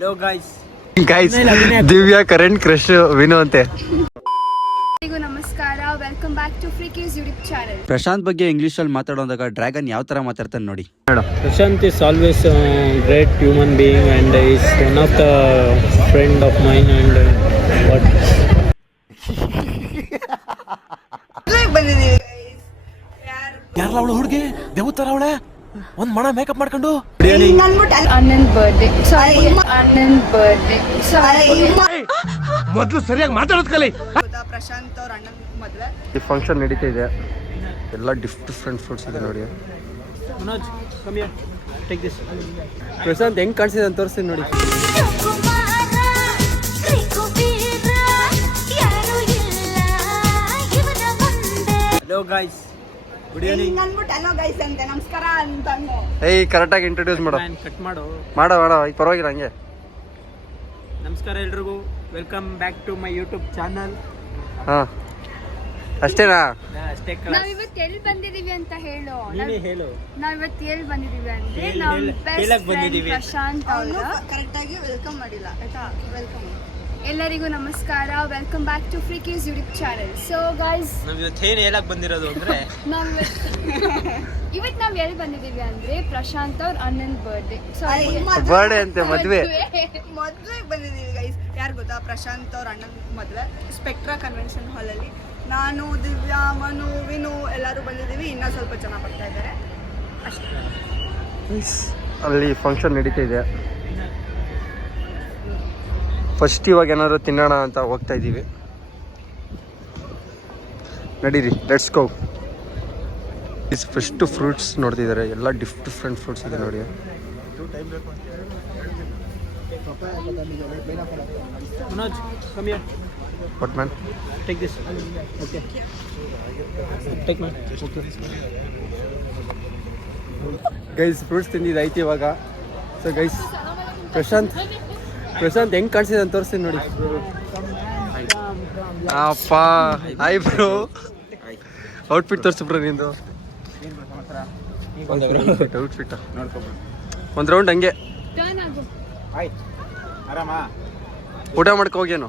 Hello guys Divya current crush Vinu ಅಂತೆ. ನಮಸ್ಕಾರ, welcome back to Freakies YouTube channel. Prashanth ಬಗ್ಗೆ English ಅಲ್ಲಿ ಮಾತಾಡೋದಾಗ ಡ್ರ್ಯಾಗನ್ ಯಾವ ತರ ಮಾತಾಡ್ತಾನೆ ನೋಡಿ. Prashant is always a great human being and is one of the friend of mine and what ಯಾರಲ್ಲ ಅವಳು ಹುಡುಗಿ ದೇವತರ ಅವಳೆ ಒಂದ್ ಮಣ ಮೇಕಪ್ ಮಾಡ್ಕೊಂಡು ಅಣ್ಣನ್ ಬರ್ಡೇ ಮೊದ್ಲು ಸರಿಯಾಗಿ ಮಾತಾಡೋದ್ ಕಲಿ. ಪ್ರಶಾಂತ್ ಅವ್ರ ಅಣ್ಣನ್ ಮದ್ವೆ. ಈ ಫಂಕ್ಷನ್ ನಡೀತಾ ಇದೆ, ಎಲ್ಲ ಡಿಫ್ರೆಂಟ್ ಫ್ರೂಟ್ಸ್ ಇದೆ ನೋಡಿ. Manoj, come here, take this. Prashant ಹೆಂಗ್ ಕಾಣಿಸಿದೆ ಅಂತ ತೋರಿಸ್ತೀನಿ ನೋಡಿ. Hello guys, good evening. Hello guys ಅಂತ ನಮಸ್ಕಾರ ಅಂತ ಏಯ್ ಕರೆಕ್ಟಾಗಿ ಇಂಟ್ರೊಡ್ಯೂಸ್ ಮಾಡೋ. ಕಟ್ ಮಾಡು. ಮಾಡೋ ಈಗ ಪರವಾಗಿಲ್ಲ ಹಂಗೆ. ನಮಸ್ಕಾರ ಎಲ್ರಿಗೂ, welcome back to my YouTube channel. ಹಾ ಅಷ್ಟೇನಾ? ಅಷ್ಟೇ. ನಾವಿವತ್ತು ಎಲ್ಲಿ ಬಂದಿದೀವಿ ಅಂತ ಹೇಳು. ನೀನೇ ಹೇಳು. ನಾವಿವತ್ತು ಎಲ್ಲಿ ಬಂದಿದೀವಿ ಅಂದ್ರೆ ಹೇಳು, ನಮ್ಮ ಹೇಳು. ಬೆಸ್ಟ್ ಹೇಳಕ್ ಫ್ರೆಂಡ್ ಬಂದಿದೀವಿ. ಪ್ರಶಾಂತ್ ಅವರು ಕರೆಕ್ಟ್ ಆಗಿ ವೆಲ್ಕಮ್ ಮಾಡಿಲ್ಲ ಆಯ್ತಾ. ವೆಲ್ಕಮ್ ಎಲ್ಲರಿಗೂ ನಮಸ್ಕಾರ, welcome back to Freakies YouTube channel. So guys, ನಾವ್ ಇವತ್ತು ಏನ್ ಹೇಳಕ್ ಬಂದಿರೋದು ಅಂದ್ರೆ ಇವತ್ತು ನಾವ್ ಎಲ್ಲಿ ಬಂದಿದೀವಿ ಅಂದ್ರೆ ಪ್ರಶಾಂತ್ ಅವ್ರ ಅಣ್ಣನ್ ಬರ್ಡೇ. ಬರ್ಡೇ ಅಂತೆ, ಮದ್ವೆ. ಮದ್ವೆಗೆ ಬಂದಿದ್ದೀವಿ ಗೈಸ್. ಯಾರು ಗೊತ್ತಾ? ಪ್ರಶಾಂತ್ ಅವ್ರ ಅಣ್ಣನ ಮದ್ವೆ ಸ್ಪೆಕ್ಟ್ರಾ ಕನ್ವೆನ್ಷನ್ ಹಾಲಲ್ಲಿ. ನಾನು, ದಿವ್ಯಾ, ಮನು, ವಿನು ಎಲ್ಲರೂ ಬಂದಿದ್ದೀವಿ. ಇನ್ನೂ ಸ್ವಲ್ಪ ಜನ ಬರ್ತಾ ಇದ್ದಾರೆ ಅಷ್ಟೇ. ಅಲ್ಲಿ ಫಂಕ್ಷನ್ ನಡೀತಾ ಇದೆ. ಫಸ್ಟ್ ಇವಾಗ ಏನಾದ್ರು ತಿನ್ನೋಣ ಅಂತ ಹೋಗ್ತಾ ಇದ್ದೀವಿ. ನಡೀರಿ, ಲೆಟ್ಸ್ ಗೋ. ಫಸ್ಟ್ ಫ್ರೂಟ್ಸ್ ನೋಡ್ತಿದ್ದಾರೆ, ಎಲ್ಲ ಡಿಫ್ರೆಂಟ್ ಫ್ರೂಟ್ಸ್ ಇದೆ ನೋಡಿ. Manoj, come here, what man? take this. Okay. Take man. Okay. Guys fruits ತಿಂದಿದ್ದಾಯ್ತು ಇವಾಗ. ಸೊ ಗೈಸ್, ಪ್ರಶಾಂತ್ ಹೆಂಗ್ ಕಾಣಿಸಿದೆ ಅಂತ ತೋರಿಸ್ತೀನಿ ನೋಡಿ. ಅಪ್ಪ ಹಾಯ್ ಬ್ರೋ. ಔಟ್ಫಿಟ್ ತೋರಿಸು ಬ್ರೋ ನಿಂದು. ಔಟ್ಫಿಟ್ ಒಂದು ರೌಂಡ್ ಹಂಗೆ ಟರ್ನ್ ಆಗು. ಊಟ ಮಾಡ್ಕೊ ಹೋಗ್ಯೇನು.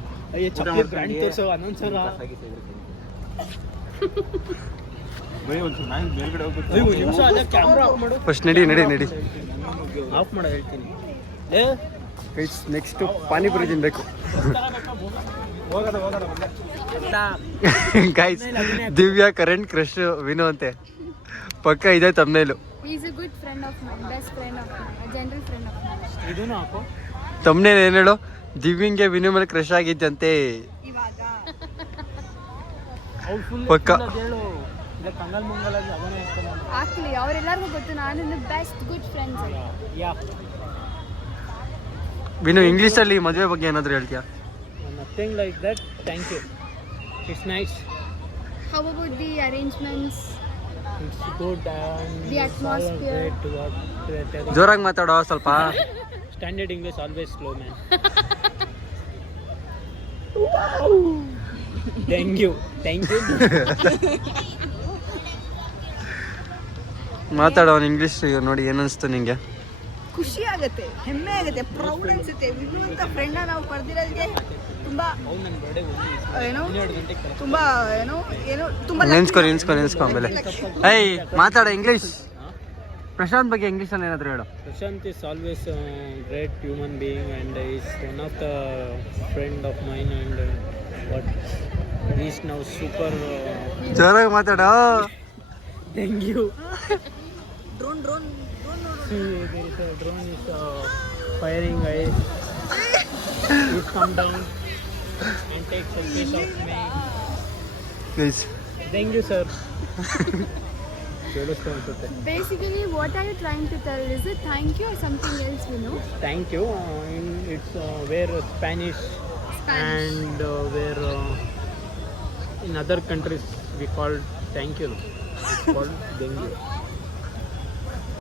ಬ್ರ್ಯಾಂಡ್ ತೋರ್ಸೋ ಅನೌನ್ಸರ್. ನಿಮಿಷ ಅಲ್ಲೇ ಕ್ಯಾಮ್ರಾ ಆಫ್ ಮಾಡು. ಫಸ್ಟ್ ನಡಿ ಆಫ್ ಮಾಡೋ ಹೇಳ್ತೀನಿ. ಗೈಸ್ ನೆಕ್ಸ್ಟ್ ಪಾನಿಪುರಿ ತಿನ್ಬೇಕು. Guys Divya current crush Vinu ಅಂತೆ. ಪಕ್ಕ ಇದೆ ತಮ್ನೇಲು. He is a good friend of mine, best friend of mine, a general friend of mine. ಇದೂನು ಹಾಕು. ತಮ್ನೇಲ್ ಏನ್ ಹೇಳು? ದಿವ್ಯಂಗೆ ವಿನು ಮೇಲೆ ಕ್ರಶ್ ಆಗಿದ್ದಂತೆ ಇವಾಗ ಅವ್ಳು ಫುಲ್ ಪಕ್ಕ. ಹೇಳು. ಇಲ್ಲ ಕಂಗಲ್ ಮಂಗಲ್ ಆಗಿ ಅವನೇ ಇರ್ತಾನೆ. ಆಗ್ಲಿ, ಅವರೆಲ್ಲರಿಗೂ ಗೊತ್ತು ನಾನು ಬೆಸ್ಟ್ ಗುಡ್ ಫ್ರೆಂಡ್ಸ್. ಯಾ. ವಿನು ಇಂಗ್ಲೀಷಲ್ಲಿ ಮದುವೆ ಬಗ್ಗೆ ಏನಾದ್ರು ಹೇಳ್ತೀಯಾ? Nothing like that. Thank you. It's nice. How about the arrangements? It's good and The atmosphere. it's all great. ಜೋರಾಗಿ ಮಾತಾಡೋ ಸ್ವಲ್ಪ. Standard English always slow, man. Thank you. ಮಾತಾಡೋ ಇಂಗ್ಲೀಷ್ ನೋಡಿ. ಏನನ್ಸ್ತು ನಿಂಗೆ? ಖುಷಿ ಆಗುತ್ತೆ, ಹೆಮ್ಮೆ ಆಗುತ್ತೆ, ಪ್ರೌಡ್ ಅನ್ಸುತ್ತೆ. ವಿನು ಅಂತ ಫ್ರೆಂಡ್ ನಾವು ಪಡೆದಿರೋದಕ್ಕೆ ತುಂಬಾ ತುಂಬಾ ತುಂಬಾ ನೆನ್ಸ್ಕೊ ಆಮೇಲೆ. ಏಯ್ ಮಾತಾಡ ಇಂಗ್ಲೀಷ್. ಪ್ರಶಾಂತ್ ಬಗ್ಗೆ ಇಂಗ್ಲೀಷ್ ಅಲ್ಲಿ ಏನಾದ್ರು ಹೇಳು. Prashant is always a great human being and is one of the friend of mine and what he is now super. ಜೋರಾಗಿ ಮಾತಾಡ. Thank you. Drone See, there is a drone is firing guys. Please come down and take selfies of me. Guys Thank you, sir. ಕೇಳಿಸ್ತಾ ಅನ್ಸುತ್ತೆ. Basically, what are you trying to tell? Is it thank you or something else, you know? Thank you. It's where Spanish and where in other countries we call thank you. It's called thank you.